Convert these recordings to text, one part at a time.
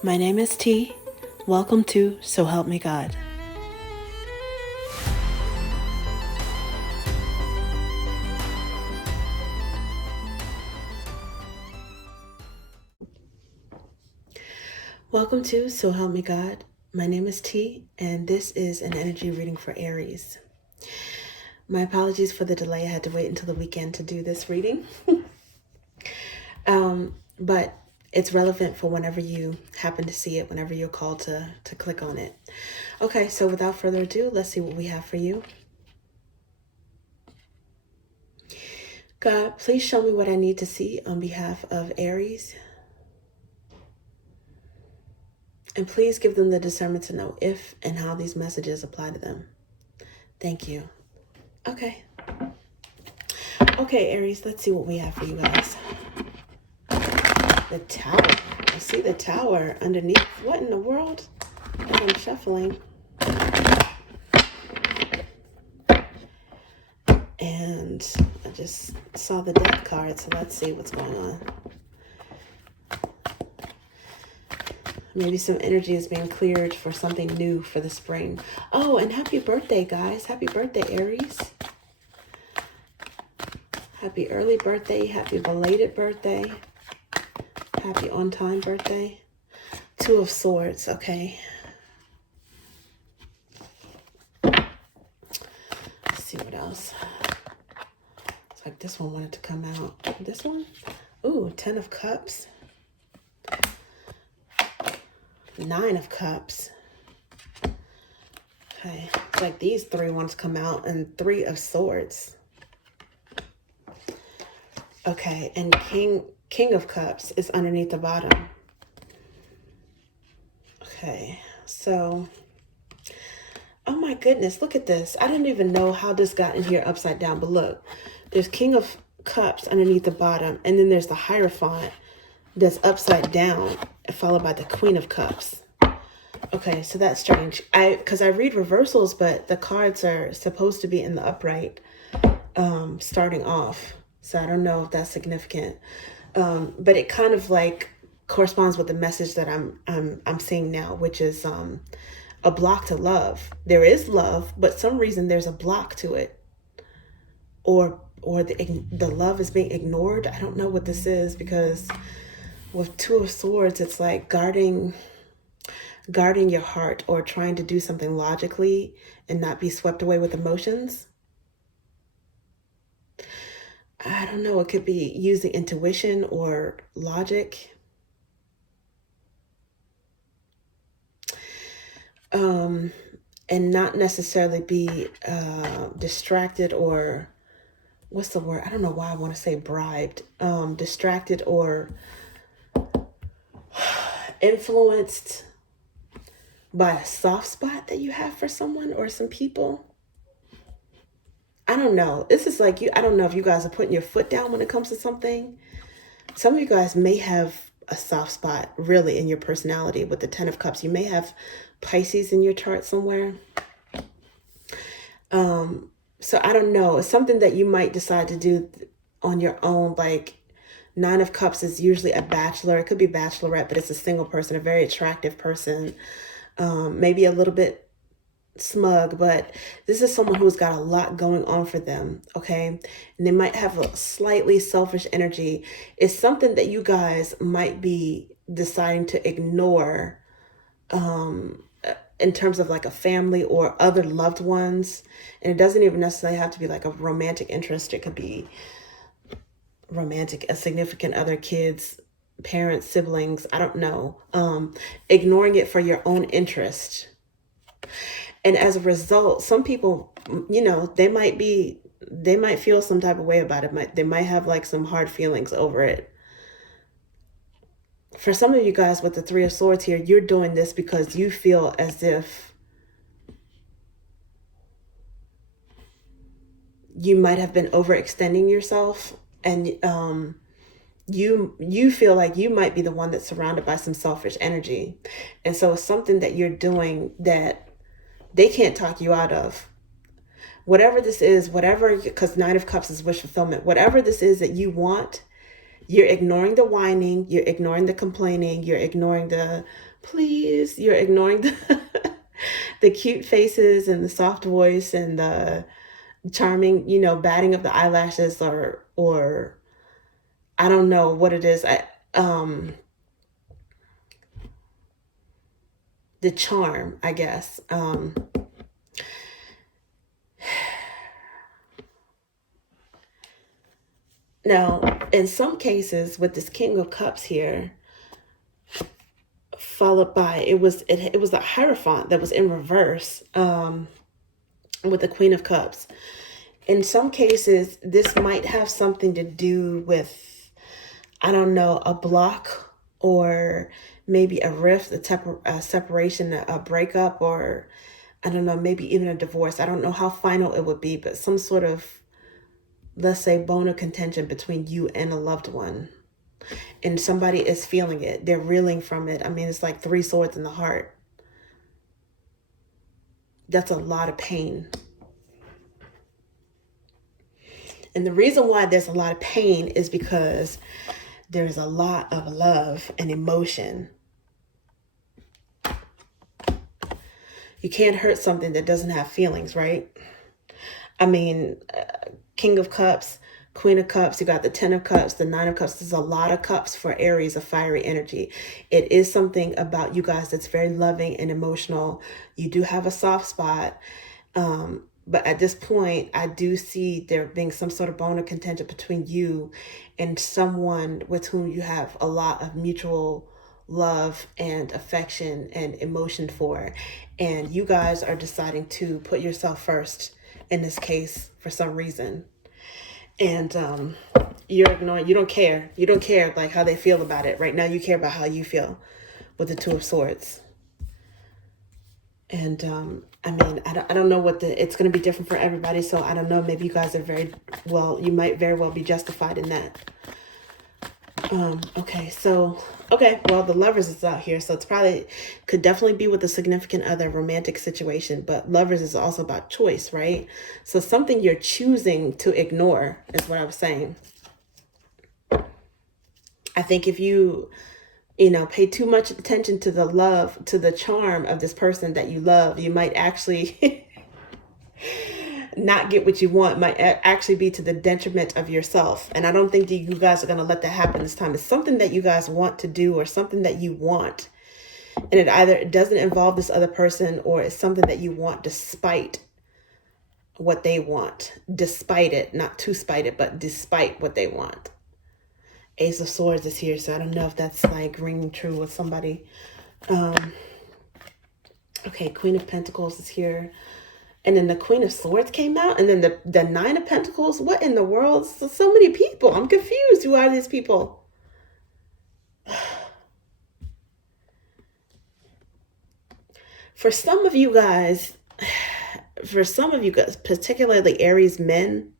My name is T. Welcome to So Help Me God. Welcome to So Help Me God. My name is T, and this is an energy reading for Aries. My apologies for the delay. I had to wait until the weekend to do this reading. But it's relevant for whenever you happen to see it, whenever you're called to click on it. Okay, so without further ado, let's see what we have for you. God, please show me what I need to see on behalf of Aries. And please give them the discernment to know if and how these messages apply to them. Thank you. Okay. Okay, Aries, let's see what we have for you guys. The Tower. I see the Tower underneath. What in the world? I'm shuffling. And I just saw the Death card, so let's see what's going on. Maybe some energy is being cleared for something new for the spring. Oh, and happy birthday, guys. Happy birthday, Aries. Happy early birthday. Happy belated birthday. Happy on-time birthday. Two of Swords, okay. Let's see what else. It's like this one wanted to come out. This one? Ooh, 10 of Cups. 9 of Cups. Okay, it's like these three ones come out, and 3 of Swords. Okay, and King of Cups is underneath the bottom. Okay, so, oh my goodness, look at this. I didn't even know how this got in here upside down, but look, there's King of Cups underneath the bottom, and then there's the Hierophant that's upside down, followed by the Queen of Cups. Okay, so that's strange. Because I read reversals, but the cards are supposed to be in the upright, starting off. So I don't know if that's significant. But it kind of like corresponds with the message that I'm seeing now, which is a block to love. There is love, but some reason there's a block to it, or the love is being ignored. I don't know what this is, because with 2 of Swords, it's like guarding your heart, or trying to do something logically and not be swept away with emotions. I don't know. It could be using intuition or logic. And not necessarily be distracted, or what's the word? I don't know why I want to say bribed. Distracted or influenced by a soft spot that you have for someone or some people. I don't know. This is like I don't know if you guys are putting your foot down when it comes to something. Some of you guys may have a soft spot really in your personality with the 10 of Cups. You may have Pisces in your chart somewhere. So I don't know. It's something that you might decide to do on your own. Like 9 of Cups is usually a bachelor. It could be bachelorette, but it's a single person, a very attractive person. Maybe a little bit smug, but this is someone who's got a lot going on for them, okay? And they might have a slightly selfish energy. It's something that you guys might be deciding to ignore in terms of like a family or other loved ones. And it doesn't even necessarily have to be like a romantic interest. It could be romantic, a significant other, kids, parents, siblings, I don't know. Ignoring it for your own interest. And as a result, some people, they might feel some type of way about it. They might have like some hard feelings over it. For some of you guys with the 3 of Swords here, you're doing this because you feel as if you might have been overextending yourself, and you feel like you might be the one that's surrounded by some selfish energy. And so it's something that you're doing that they can't talk you out of. Whatever this is, because 9 of Cups is wish fulfillment, whatever this is that you want, You're ignoring the whining, you're ignoring the complaining, you're ignoring the please, you're ignoring the the cute faces and the soft voice and the charming, batting of the eyelashes, or I don't know what it is. The charm, I guess. Now, in some cases with this King of Cups here, followed by it was a Hierophant that was in reverse, with the Queen of Cups. In some cases, this might have something to do with, I don't know, a block, or maybe a rift, a separation, a breakup, or I don't know, maybe even a divorce. I don't know how final it would be, but some sort of, let's say, bone of contention between you and a loved one. And somebody is feeling it. They're reeling from it. I mean, it's like 3 swords in the heart. That's a lot of pain. And the reason why there's a lot of pain is because there's a lot of love and emotion. You can't hurt something that doesn't have feelings, right? I mean, King of Cups, Queen of Cups, you got the 10 of Cups, the 9 of Cups. There's a lot of cups for Aries, a fiery energy. It is something about you guys that's very loving and emotional. You do have a soft spot. But at this point, I do see there being some sort of bone of contention between you and someone with whom you have a lot of mutual love and affection and emotion for. And you guys are deciding to put yourself first in this case for some reason. And you're ignoring, you don't care like how they feel about it. Right now, you care about how you feel with the 2 of Swords. And I mean, I don't know it's going to be different for everybody. So I don't know, maybe you guys are you might very well be justified in that. Okay, well, the Lovers is out here. So it's could definitely be with a significant other, romantic situation. But Lovers is also about choice, right? So something you're choosing to ignore is what I was saying. I think if you pay too much attention to the love, to the charm of this person that you love, you might actually not get what you want, might actually be to the detriment of yourself. And I don't think that you guys are going to let that happen this time. It's something that you guys want to do, or something that you want. And it doesn't involve this other person, or it's something that you want despite what they want. Despite it, not to spite it, but despite what they want. Ace of Swords is here, so I don't know if that's like ringing true with somebody. Okay, Queen of Pentacles is here. And then the Queen of Swords came out. And then the 9 of Pentacles. What in the world? So many people. I'm confused. Who are these people? For some of you guys, particularly Aries men,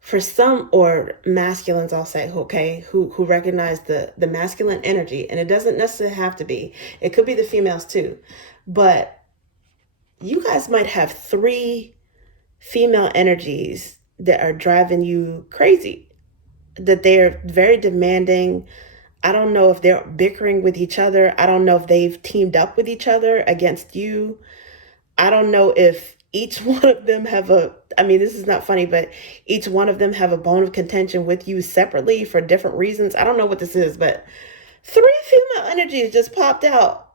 for some, or masculines, I'll say, okay, who recognize the masculine energy, and it doesn't necessarily have to be. It could be the females too. But you guys might have 3 female energies that are driving you crazy, that they're very demanding. I don't know if they're bickering with each other. I don't know if they've teamed up with each other against you. I don't know if each one of them this is not funny, but each one of them have a bone of contention with you separately for different reasons. I don't know what this is, but 3 female energies just popped out.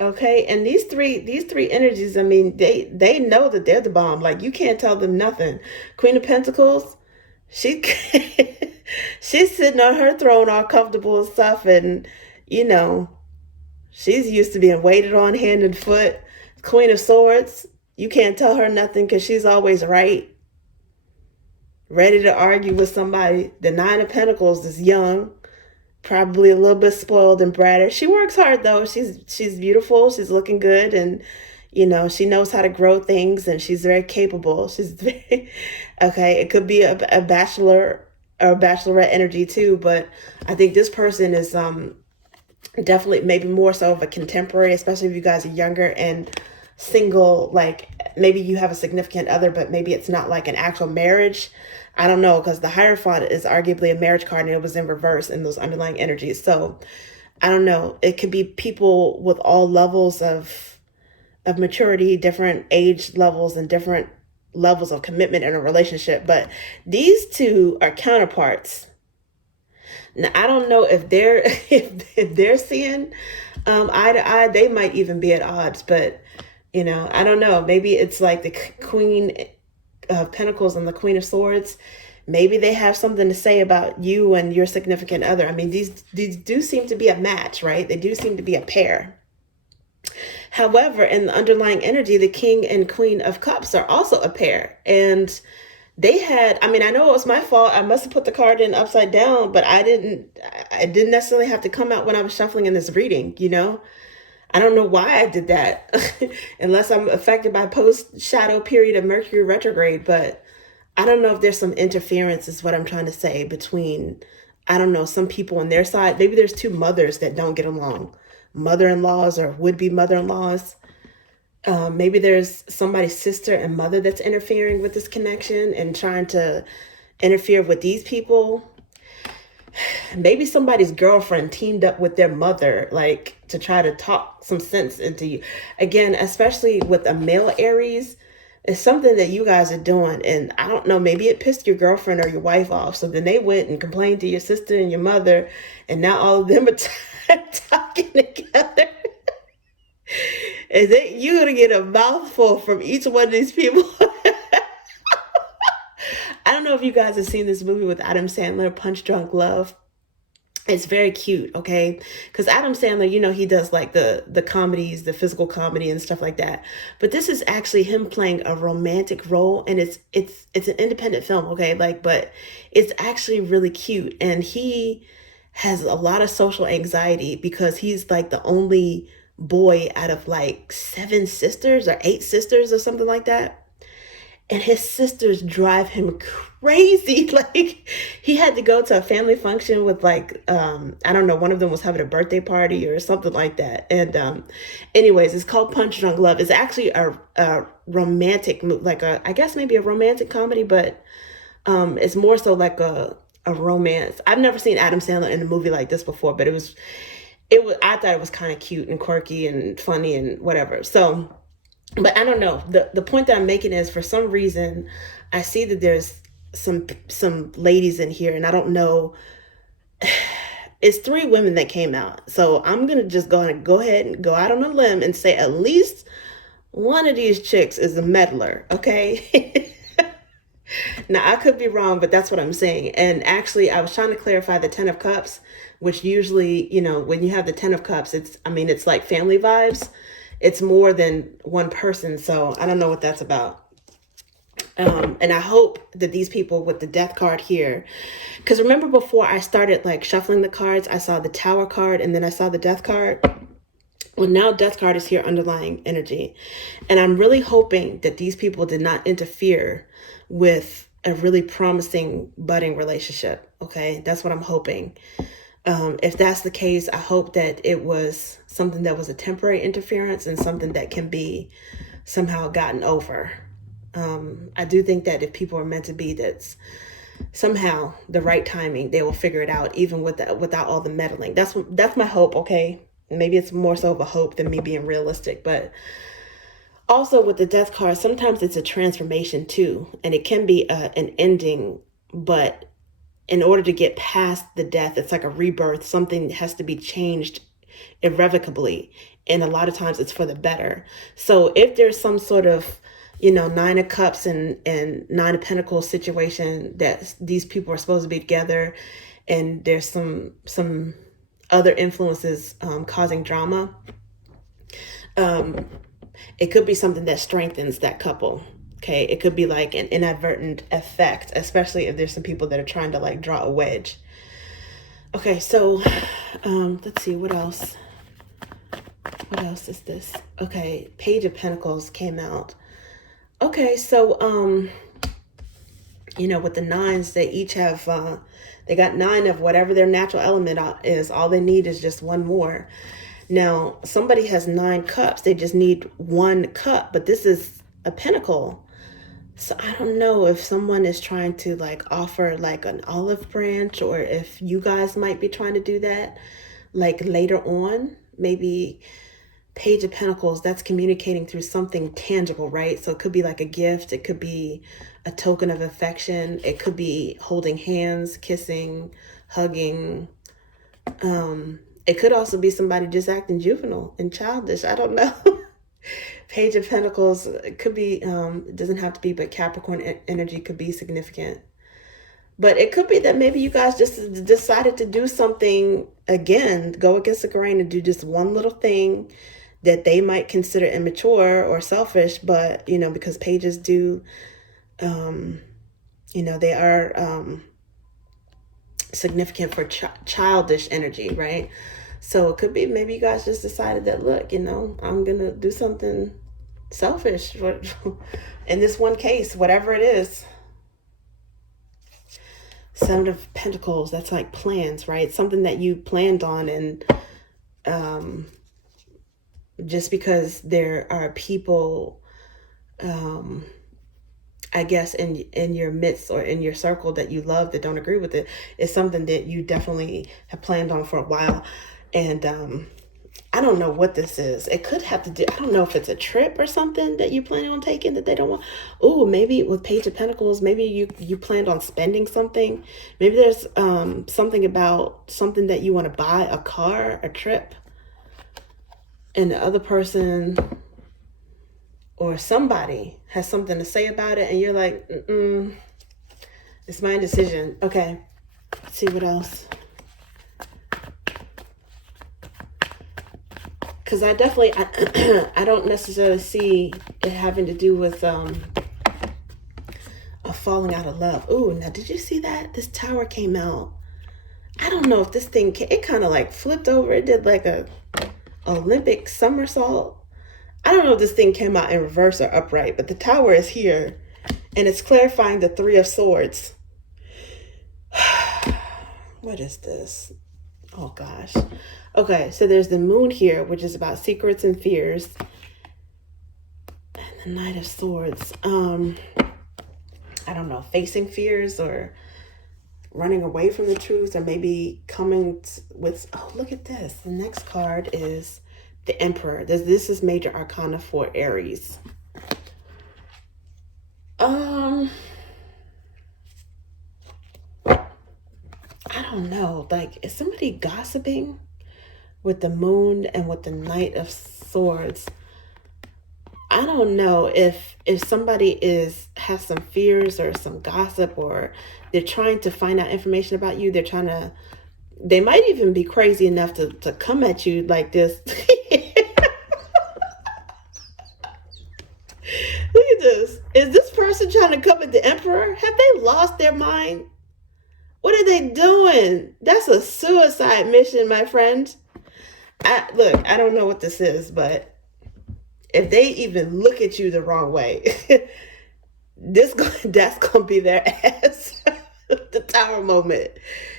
Okay, and these three energies, I mean, they know that they're the bomb. Like, you can't tell them nothing. Queen of Pentacles, she's sitting on her throne all comfortable and stuff, and she's used to being waited on hand and foot. Queen of Swords, you can't tell her nothing because she's always right, ready to argue with somebody. The 9 of Pentacles is young, probably a little bit spoiled and bratty. She works hard though. She's beautiful. She's looking good, and she knows how to grow things, and she's very capable. She's very okay. It could be a bachelor or bachelorette energy too, but I think this person is definitely maybe more so of a contemporary, especially if you guys are younger, and single, like maybe you have a significant other, but maybe it's not like an actual marriage. I don't know, because the Hierophant is arguably a marriage card and it was in reverse in those underlying energies. So I don't know. It could be people with all levels of maturity, different age levels, and different levels of commitment in a relationship. But these two are counterparts. Now I don't know if they're if they're seeing eye to eye. They might even be at odds. But I don't know. Maybe it's like the Queen of Pentacles and the Queen of Swords. Maybe they have something to say about you and your significant other. I mean, these do seem to be a match, right? They do seem to be a pair. However, in the underlying energy, the King and Queen of Cups are also a pair. And they had, I mean, I know it was my fault. I must have put the card in upside down, but I didn't necessarily have to come out when I was shuffling in this reading, I don't know why I did that, unless I'm affected by post-shadow period of Mercury retrograde. But I don't know if there's some interference, is what I'm trying to say, between, I don't know, some people on their side. Maybe there's two mothers that don't get along, mother-in-laws or would-be mother-in-laws. Maybe there's somebody's sister and mother that's interfering with this connection and trying to interfere with these people. Maybe somebody's girlfriend teamed up with their mother, like to try to talk some sense into you. Again, especially with a male Aries, it's something that you guys are doing. And I don't know, maybe it pissed your girlfriend or your wife off. So then they went and complained to your sister and your mother. And now all of them are talking together. And then you're going to get a mouthful from each one of these people. I don't know if you guys have seen this movie with Adam Sandler, Punch Drunk Love. It's very cute, okay? Because Adam Sandler, he does like the comedies, the physical comedy and stuff like that. But this is actually him playing a romantic role, and it's an independent film, okay? But it's actually really cute, and he has a lot of social anxiety because he's like the only boy out of like 7 sisters or 8 sisters or something like that. And his sisters drive him crazy. Like, he had to go to a family function with like, I don't know, one of them was having a birthday party or something like that. And anyways, it's called Punch Drunk Love. It's actually a romantic, like I guess maybe a romantic comedy, but it's more so like a romance. I've never seen Adam Sandler in a movie like this before, but I thought it was kind of cute and quirky and funny and whatever. So, but I don't know. The point that I'm making is, for some reason, I see that there's some ladies in here, and I don't know. It's 3 women that came out. So I'm going to just go ahead and go out on a limb and say at least one of these chicks is a meddler, okay? Now, I could be wrong, but that's what I'm saying. And actually, I was trying to clarify the 10 of Cups, which usually, when you have the 10 of Cups, it's like family vibes. It's more than one person. So I don't know what that's about. And I hope that these people with the Death card here, because remember before I started like shuffling the cards, I saw the Tower card and then I saw the Death card. Well, now Death card is here, underlying energy. And I'm really hoping that these people did not interfere with a really promising budding relationship. Okay, that's what I'm hoping. If that's the case, I hope that it was something that was a temporary interference and something that can be somehow gotten over. I do think that if people are meant to be, that's somehow the right timing, they will figure it out, even without all the meddling. That's my hope, okay? Maybe it's more so of a hope than me being realistic. But also with the Death card, sometimes it's a transformation too. And it can be an ending, but in order to get past the death, it's like a rebirth. Something has to be changed irrevocably. And a lot of times it's for the better. So if there's some sort of, 9 of Cups and 9 of Pentacles situation that these people are supposed to be together, and there's some other influences causing drama, it could be something that strengthens that couple. Okay, it could be like an inadvertent effect, especially if there's some people that are trying to like draw a wedge. Okay, so let's see, what else? What else is this? Okay, Page of Pentacles came out. Okay, so with the 9s, they each have they got 9 of whatever their natural element is. All they need is just one more. Now, somebody has 9 cups. They just need 1 cup, but this is a pentacle. So I don't know if someone is trying to like offer like an olive branch, or if you guys might be trying to do that like later on. Maybe Page of Pentacles, that's communicating through something tangible, right? So it could be like a gift. It could be a token of affection. It could be holding hands, kissing, hugging. It could also be somebody just acting juvenile and childish. I don't know. Page of Pentacles, it could be, it doesn't have to be, but Capricorn energy could be significant. But it could be that maybe you guys just decided to do something again, go against the grain and do just one little thing that they might consider immature or selfish, but, you know, because pages do, you know, they are significant for childish energy, right? So it could be maybe you guys just decided that, look, you know, I'm going to do something selfish in this one case, whatever it is. 7 of Pentacles, that's like plans, right? Something that you planned on, and just because there are people, I guess, in your midst or in your circle that you love that don't agree with it, is something that you definitely have planned on for a while. And I don't know what this is. It could have to do, I don't know if it's a trip or something that you plan on taking that they don't want. Oh, maybe with Page of Pentacles, maybe you planned on spending something. Maybe there's something about something that you want to buy, a car, a trip. And the other person or somebody has something to say about it, and you're like, it's my decision. Okay, let's see what else. Because I definitely, I don't necessarily see it having to do with a falling out of love. Ooh, now did you see that? This tower came out. I don't know if this thing, it kind of like flipped over. It did like a Olympic somersault. I don't know if this thing came out in reverse or upright, but the tower is here, and it's clarifying the 3 of Swords. What is this? Oh gosh. Okay, so there's the moon here, which is about secrets and fears. And the Knight of Swords. I don't know, facing fears or running away from the truth, or maybe coming with, oh, look at this. The next card is the Emperor. This is major arcana for Aries. I don't know, like, is somebody gossiping with the moon and with the Knight of Swords? I don't know if somebody has some fears or some gossip, or they're trying to find out information about you. They might even be crazy enough to come at you like this. Look at this. Is this person trying to come at the Emperor? Have they lost their mind? What are they doing? That's a suicide mission, my friend. Look, I don't know what this is, but if they even look at you the wrong way, that's gonna be their ass. The Tower moment.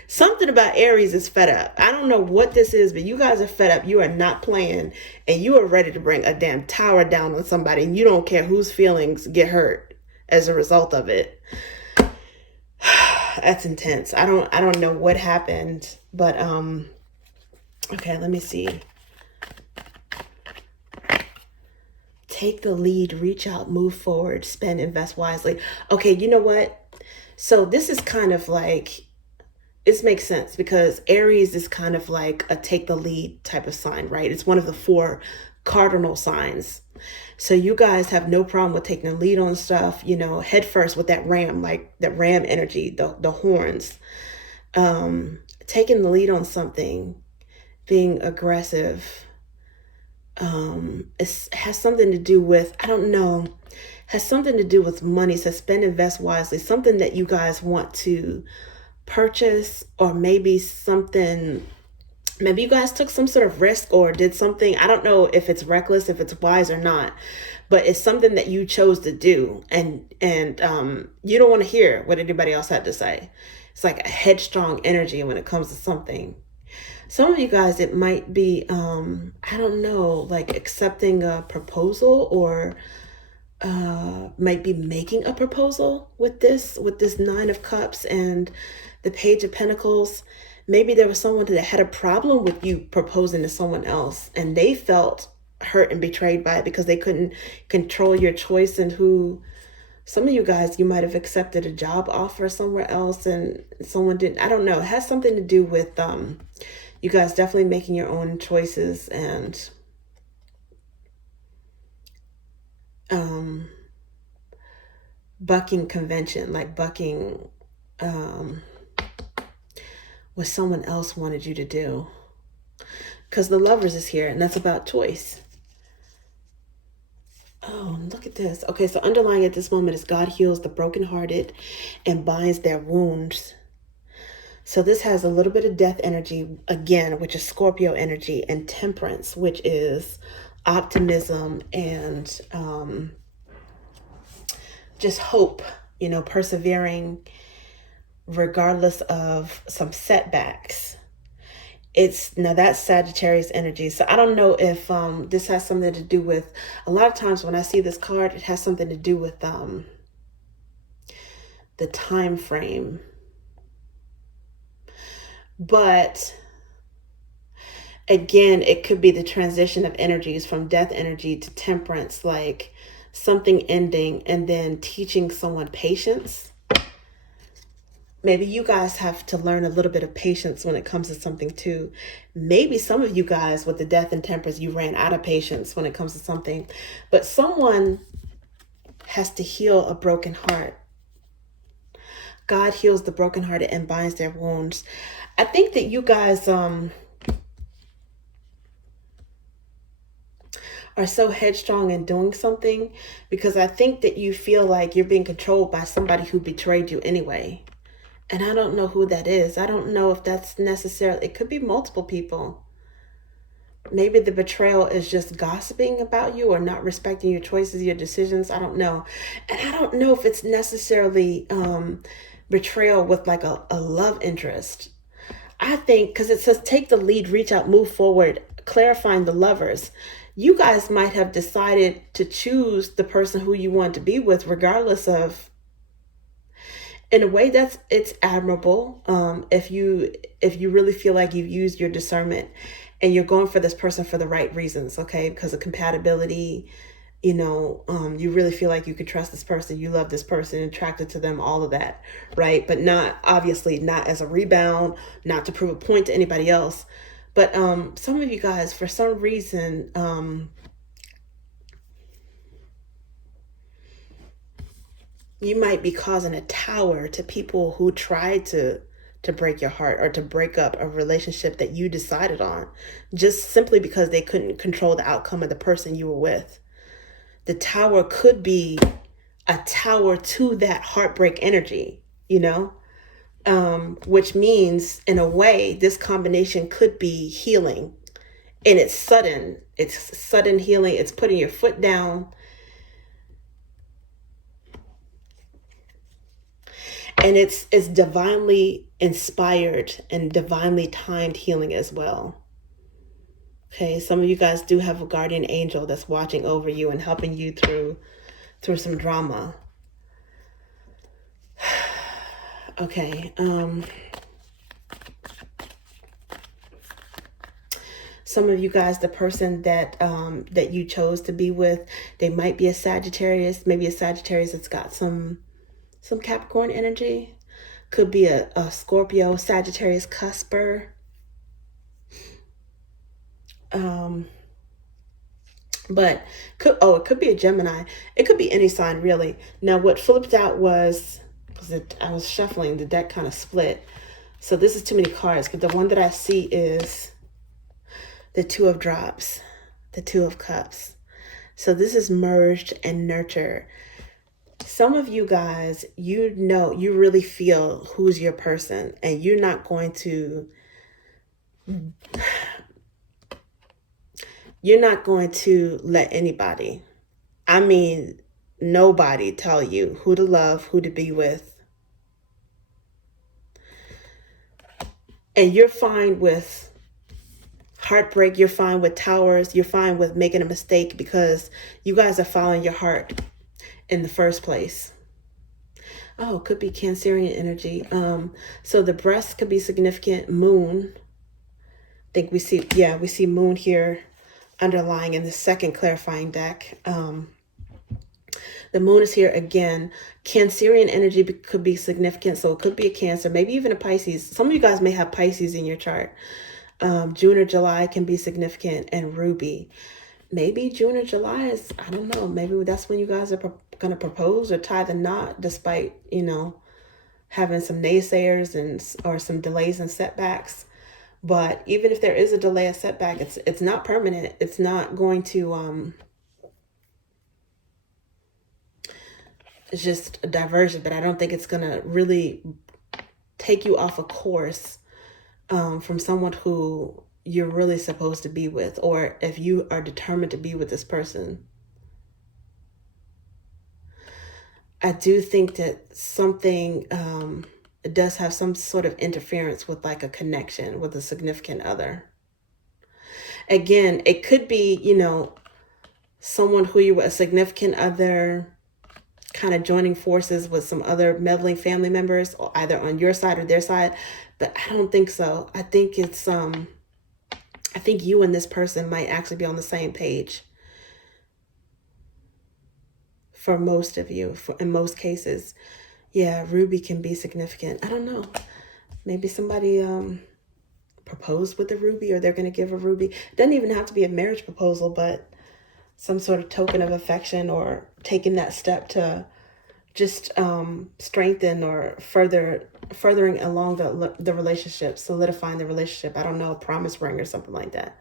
Something about Aries is fed up. I don't know what this is, but you guys are fed up. You are not playing, and you are ready to bring a damn tower down on somebody, and you don't care whose feelings get hurt as a result of it. That's intense. I don't know what happened, but okay, let me see. Take the lead, reach out, move forward, spend, invest wisely. Okay, you know what? So this is kind of like, this makes sense because Aries is kind of like a take the lead type of sign, right? It's one of the 4 cardinal signs. So you guys have no problem with taking the lead on stuff, you know, head first with that ram, like that ram energy, the horns, taking the lead on something, being aggressive. It has something to do with, I don't know, has something to do with money. So spend, invest wisely, something that you guys want to purchase, or maybe something, maybe you guys took some sort of risk or did something. I don't know if it's reckless, if it's wise or not, but it's something that you chose to do, and you don't want to hear what anybody else had to say. It's like a headstrong energy when it comes to something. Some of you guys, it might be, I don't know, like accepting a proposal, or might be making a proposal with this Nine of Cups and the Page of Pentacles. Maybe there was someone that had a problem with you proposing to someone else, and they felt hurt and betrayed by it because they couldn't control your choice and who. Some of you guys, you might have accepted a job offer somewhere else and someone didn't. I don't know. It has something to do with you guys definitely making your own choices and bucking convention, like bucking what someone else wanted you to do. Because the Lovers is here, and that's about choice. Oh, look at this. Okay, so underlying at this moment is God heals the brokenhearted and binds their wounds. So this has a little bit of death energy, again, which is Scorpio energy, and temperance, which is optimism and just hope, persevering regardless of some setbacks. Now that's Sagittarius energy. So I don't know if this has something to do with, a lot of times when I see this card, it has something to do with the time frame. But again, it could be the transition of energies from death energy to temperance, like something ending and then teaching someone patience. Maybe you guys have to learn a little bit of patience when it comes to something too. Maybe some of you guys with the death and temperance, you ran out of patience when it comes to something. But someone has to heal a broken heart. God heals the brokenhearted and binds their wounds. I think that you guys are so headstrong in doing something because I think that you feel like you're being controlled by somebody who betrayed you anyway. And I don't know who that is. I don't know if that's necessarily, it could be multiple people. Maybe the betrayal is just gossiping about you or not respecting your choices, your decisions. I don't know. And I don't know if it's necessarily betrayal with like a love interest. I think because it says take the lead, reach out, move forward, clarifying the Lovers. You guys might have decided to choose the person who you want to be with, regardless of. In a way, it's admirable. If you really feel like you've used your discernment and you're going for this person for the right reasons, okay? Because of compatibility, you really feel like you could trust this person, you love this person, attracted to them, all of that, right? But obviously not as a rebound, not to prove a point to anybody else. But some of you guys, for some reason, you might be causing a tower to people who tried to break your heart or to break up a relationship that you decided on, just simply because they couldn't control the outcome of the person you were with. The tower could be a tower to that heartbreak energy, which means in a way, this combination could be healing, and it's sudden healing. It's putting your foot down. And it's divinely inspired and divinely timed healing as well. Okay, some of you guys do have a guardian angel that's watching over you and helping you through some drama. Okay. Some of you guys, the person that you chose to be with, they might be a Sagittarius, maybe a Sagittarius that's got some Capricorn energy. Could be a Scorpio, Sagittarius cusper. But it could be a Gemini. It could be any sign, really. Now, what flipped out was I was shuffling, the deck kind of split. So this is too many cards, but the one that I see is the Two of Drops, the Two of Cups. So this is merged and nurture. Some of you guys, you really feel who's your person, and you're not going to let anybody, I mean, nobody tell you who to love, who to be with. And you're fine with heartbreak. You're fine with towers. You're fine with making a mistake because you guys are following your heart in the first place. Oh, could be Cancerian energy. So the breast could be significant. Moon. I think we see, yeah, we see moon here underlying in the second clarifying deck. The moon is here again. Cancerian energy could be significant. So it could be a Cancer, maybe even a Pisces. Some of you guys may have Pisces in your chart. June or July can be significant, and Ruby. Maybe June or July is, I don't know, maybe that's when you guys are going to propose or tie the knot, despite, you know, having some naysayers or some delays and setbacks. But even if there is a delay, a setback, it's not permanent. It's not going to, it's just a diversion, but I don't think it's going to really take you off a course from someone who you're really supposed to be with, or if you are determined to be with this person. I do think that something it does have some sort of interference with like a connection with a significant other. Again, it could be, you know, someone who you were a significant other kind of joining forces with some other meddling family members, or either on your side or their side. But I don't think so. I think it's I think you and this person might actually be on the same page for most of you, in most cases. Yeah, Ruby can be significant. I don't know. Maybe somebody proposed with a Ruby, or they're going to give a Ruby. It doesn't even have to be a marriage proposal, but some sort of token of affection, or taking that step to just strengthen or furthering along the relationship, solidifying the relationship. I don't know, a promise ring or something like that.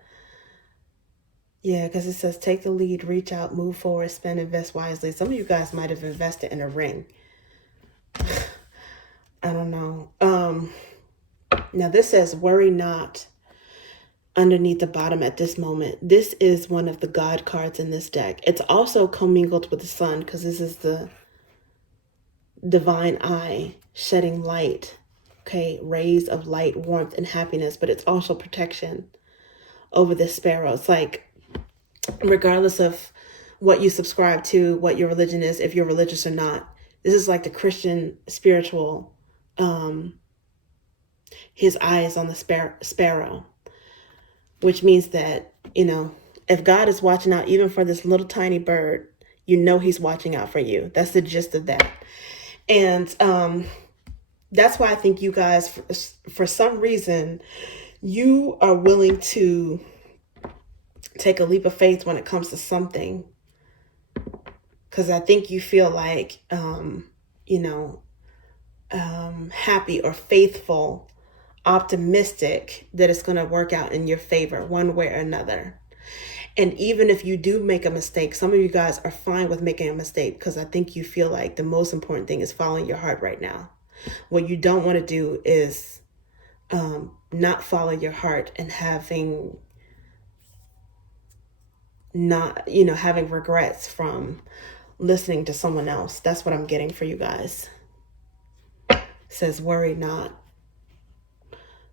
Yeah, because it says take the lead, reach out, move forward, spend, invest wisely. Some of you guys might have invested in a ring. I don't know. Now this says worry not underneath the bottom at this moment. This is one of the God cards in this deck. It's also commingled with the sun, because this is the divine eye shedding light. Okay, rays of light, warmth, and happiness, but it's also protection over this sparrow. It's like, regardless of what you subscribe to, what your religion is, if you're religious or not, this is like the Christian spiritual, his eye is on the sparrow, which means that, you know, if God is watching out even for this little tiny bird, you know he's watching out for you. That's the gist of that. And that's why I think you guys, for some reason, you are willing to take a leap of faith when it comes to something. Because I think you feel like, you know, happy or faithful, optimistic that it's going to work out in your favor one way or another. And even if you do make a mistake, some of you guys are fine with making a mistake, because I think you feel like the most important thing is following your heart right now. What you don't want to do is not follow your heart and having regrets from listening to someone else. That's what I'm getting for you guys. It says worry not.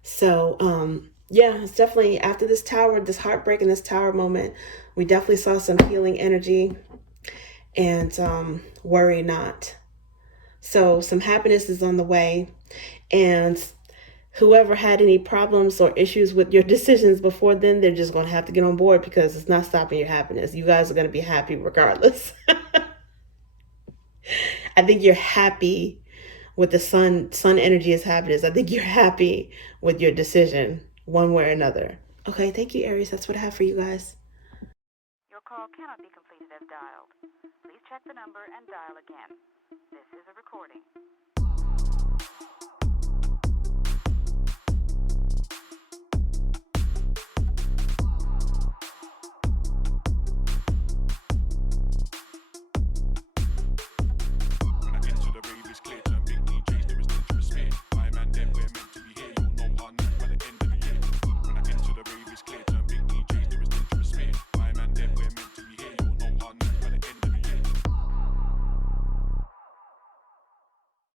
So yeah, it's definitely after this tower, this heartbreak and this tower moment, we definitely saw some healing energy, and worry not. So some happiness is on the way, and whoever had any problems or issues with your decisions before then, they're just going to have to get on board, because it's not stopping your happiness. You guys are going to be happy regardless. I think you're happy with the sun energy is happiness. I think you're happy with your decision one way or another. Okay, thank you, Aries. That's what I have for you guys. Your call cannot be completed as dialed. Please check the number and dial again. This is a recording.